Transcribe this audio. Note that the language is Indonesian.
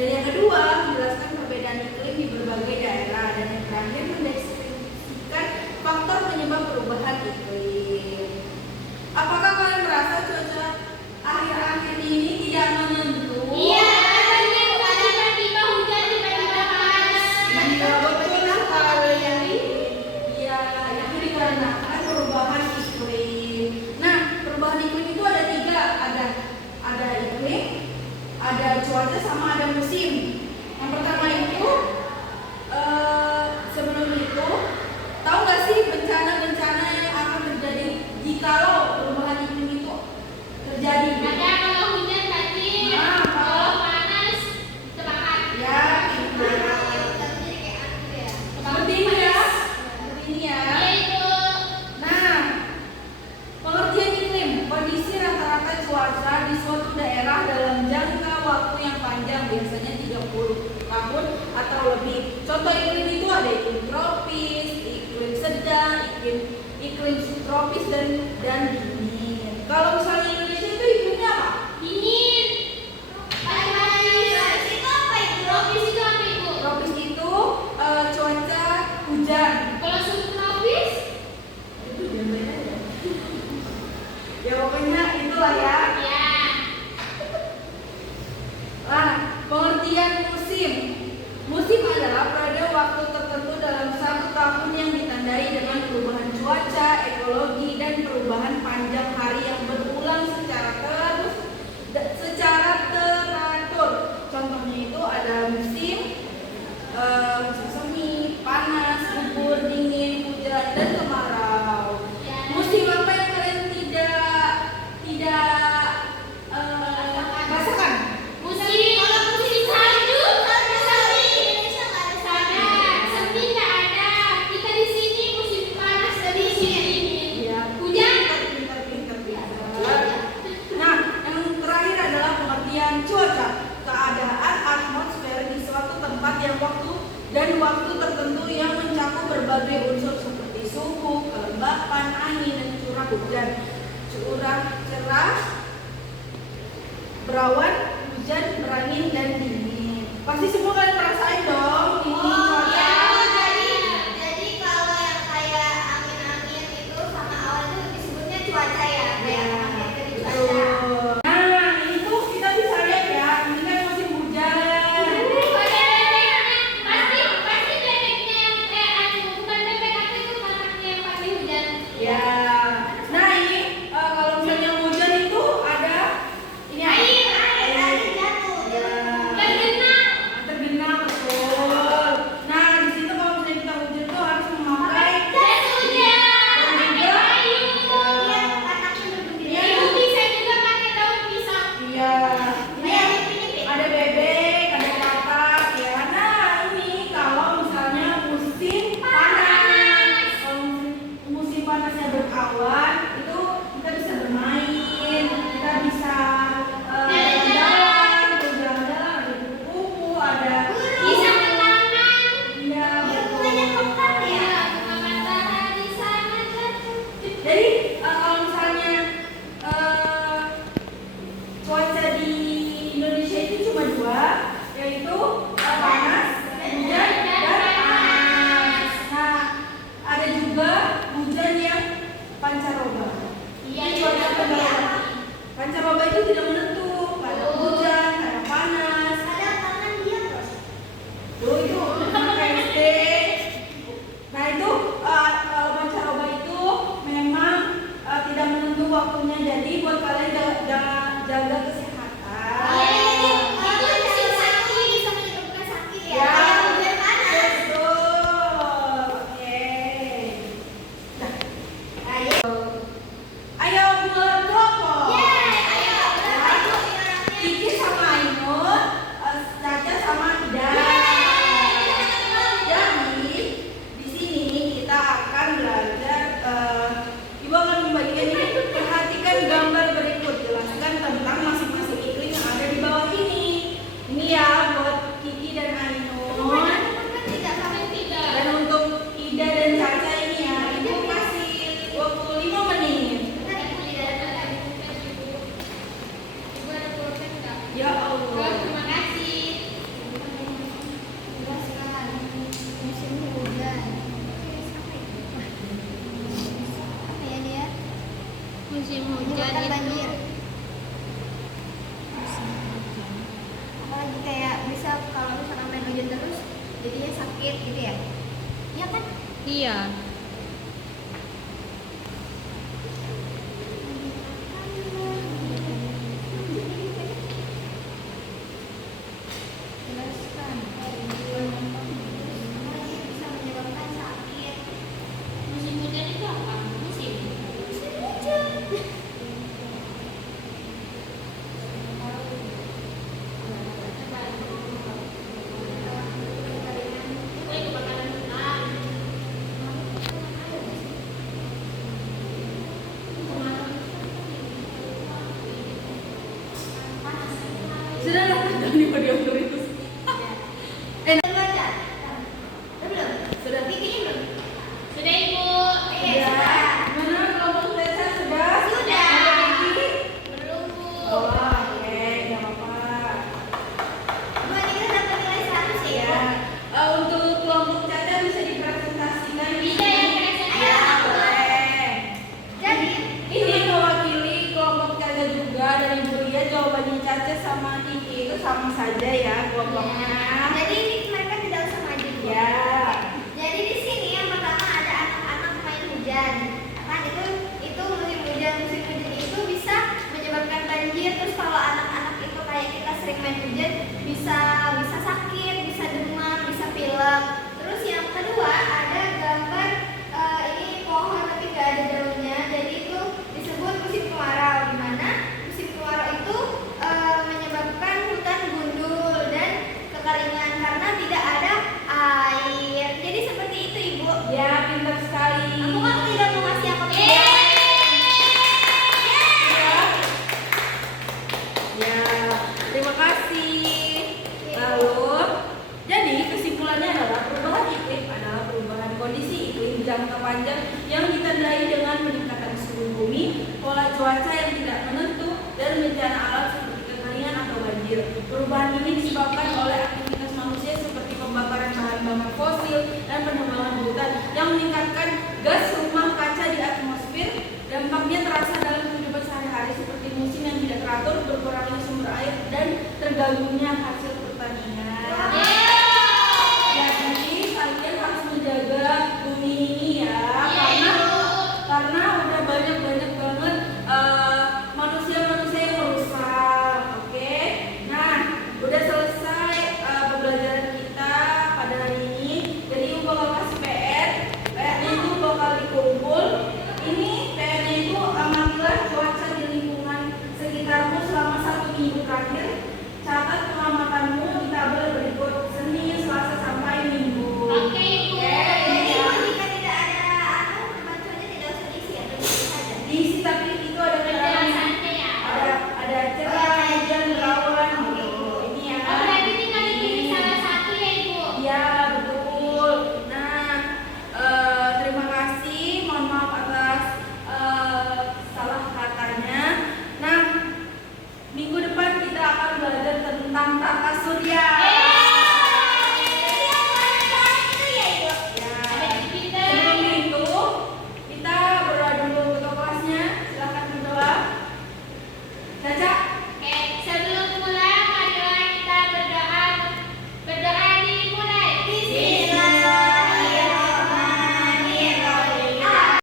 Dan yang kedua, menjelaskan perbedaan iklim di berbagai daerah. Dan yang terakhir, mendeskripsikan faktor penyebab perubahan iklim. Apakah kalian merasa cuaca akhir-akhir ini tidak menentu? Iya, katanya tiba-tiba hujan, tiba-tiba panas. Iya, betul sekali. Iya, itu dikarenakan perubahan iklim. Nah, perubahan iklim itu ada tiga, ada iklim, ada cuaca, sama ada musim. Yang pertama itu, sebelum itu, tahu nggak sih bencana-bencana yang akan terjadi jikalau perubahan iklim itu terjadi? Ada kalau hujan tadi, Nah, kalau panas terbakar. Ya, itu. Seperti ini ya, seperti ini ya. Yaitu Nah, pengertian iklim, kondisi rata-rata cuaca di suatu daerah dalam jangka waktu yang panjang, biasanya 30 tahun atau lebih. Contoh iklim itu ada iklim tropis, iklim sedang, iklim subtropis dan dingin. Kalau misalnya Indonesia itu iklimnya apa? dingin. Panas. Itu apa itu? Tropis itu apa itu? Tropis itu cuaca hujan. Kalau subtropis? Itu jambatan ya. Ya pokoknya itulah ya. Ya. Nah, pengertian musim. Musim adalah pada waktu tertentu dalam satu tahun yang ditandai dengan perubahan cuaca, ekologi, dan perubahan panjang hari yang berulang secara teratur. Contohnya itu ada musim semi, panas, gugur, dingin, hujan, dan kemarau. Musim apa yang kalian tidak rasakan? Musim salju, semi nggak ada. Kita di sini musim panas, di sini dingin. Ya, Hujan. pintar. Nah, yang terakhir adalah pengertian cuaca, keadaan atmosfer di suatu tempat yang waktu tertentu yang mencakup berbagai unsur seperti suhu, kelembapan, angin, dan curah hujan, curah cerah, berawan, hujan, berangin, dan dingin. Pasti semua kalian ngerasain dong ini cuaca. Jadi kalau yang kayak angin-angin itu sama awan itu disebutnya cuaca ya, kayak angin dari cuaca. Betul. Nah, itu kita bisa lihat ya, ini kan musim hujan. Pasti bebeknya yang bukan bebek, apa itu anaknya yang pasti hujan. Ya. Nah, ini kalau misalnya hujan itu ada ini apa? Air jatuh. Ya. Tergenang. Tergenang, betul. Nah, di situ kalau misalnya kita hujan tuh harus memakai Jas hujan. dan Pakai juga payung. Iya, anaknya berdiri. Iya. Ibu bisa juga pakai daun pisang. iya. Ini ada bebek, ada katak ya. Nah, ini kalau misalnya musim panas. Kalau musim panasnya berawan, itu kita bisa bermain, kita bisa jalan-jalan, ada kupu-kupu, ada Bisa ke taman. iya, Iya, betul. bukannya pekan ya? Ya, bunga matahari sangat jatuh. Jadi kalau misalnya cuaca di Indonesia itu cuma dua, yaitu panas, hujan, dan panas. Nah, ada juga hujan yang pancaroba. Iya, Ini cuaca iya. pancaroba. Pancaroba itu tidak menentu, kadang hujan, kadang panas. Kadang tangan dia bos. Tuh itu KSD. Nah itu kalau pancaroba itu memang tidak menentu waktunya, jadi buat kalian jaga kesehatan. Kalau musim sakit bisa menyebabkan sakit ya. Ya, Kayak hujan panas. betul. Oke. Nah, Ayo. ayo buat kelompok. Ayo. menyebabkan banjir. Apalagi kayak bisa kalau misalkan main hujan terus jadinya sakit gitu ya. Iya kan? Iya. Jelaskan. Bisa menyebabkan sakit. Musim hujan itu apa? Musim. Pokoknya kebakaran hutan. Sudah lah, jangan diulang terus. Baca. Belum? Sudah. Bikinnya belum? Sudah Ibu. Sudah. Gimana kelompok Tessa sudah? Sudah. Ada lagi? Belum Bu. Oh, oke, nggak apa-apa. Buat kita dapat nilai 100 ya. Ya, untuk kelompok Caca bisa dipresentasikan di Bisa ya, sini. presentasi. Ya, boleh. Jadi, Ini mewakili kelompok Caca juga dan Ibu lihat jawabannya Caca sama Kiki itu sama saja ya kelompoknya. jadi ini mereka tidak usah maju. Ya. Jadi di sini yang pertama ada anak-anak main hujan. Kan itu musim hujan. Musim hujan itu bisa menyebabkan banjir. Terus kalau anak-anak itu kayak kita sering main hujan bisa sakit, bisa demam, bisa pilek. Terus yang kedua ada gambar ini pohon tapi nggak ada daunnya. Jadi itu disebut musim kemarau. Di mana musim kemarau itu menyebabkan hutan gundul dan kekeringan karena tidak ada air. Jadi seperti itu Ibu. Ya, pintar sekali. Aku kan tidak mau ngasih apa Ya, terima kasih. Lalu, jadi kesimpulannya adalah perubahan iklim adalah perubahan kondisi iklim jangka panjang yang ditandai dengan peningkatan suhu bumi, pola cuaca yang tidak menentu, dan bencana alam seperti kekeringan atau banjir. Perubahan ini disebabkan oleh aktivitas manusia seperti pembakaran bahan bakar fosil dan penebangan hutan yang meningkatkan gas rumah kaca di atmosfer. Dampaknya terasa dalam kehidupan sehari-hari seperti musim yang tidak teratur, berkurangnya sumber air, dan terganggunya hasil pertanian. Jadi kalian harus menjaga bumi ini ya, karena udah banyak banget manusia-manusia yang merusak. Oke, nah udah selesai pembelajaran kita pada hari ini. Jadi Ibu bakal kasih PR-nya itu bakal dikumpul. Ini PR-nya itu amatilah cuaca di lingkungan sekitarmu selama 1 minggu terakhir. Catat pengamatanmu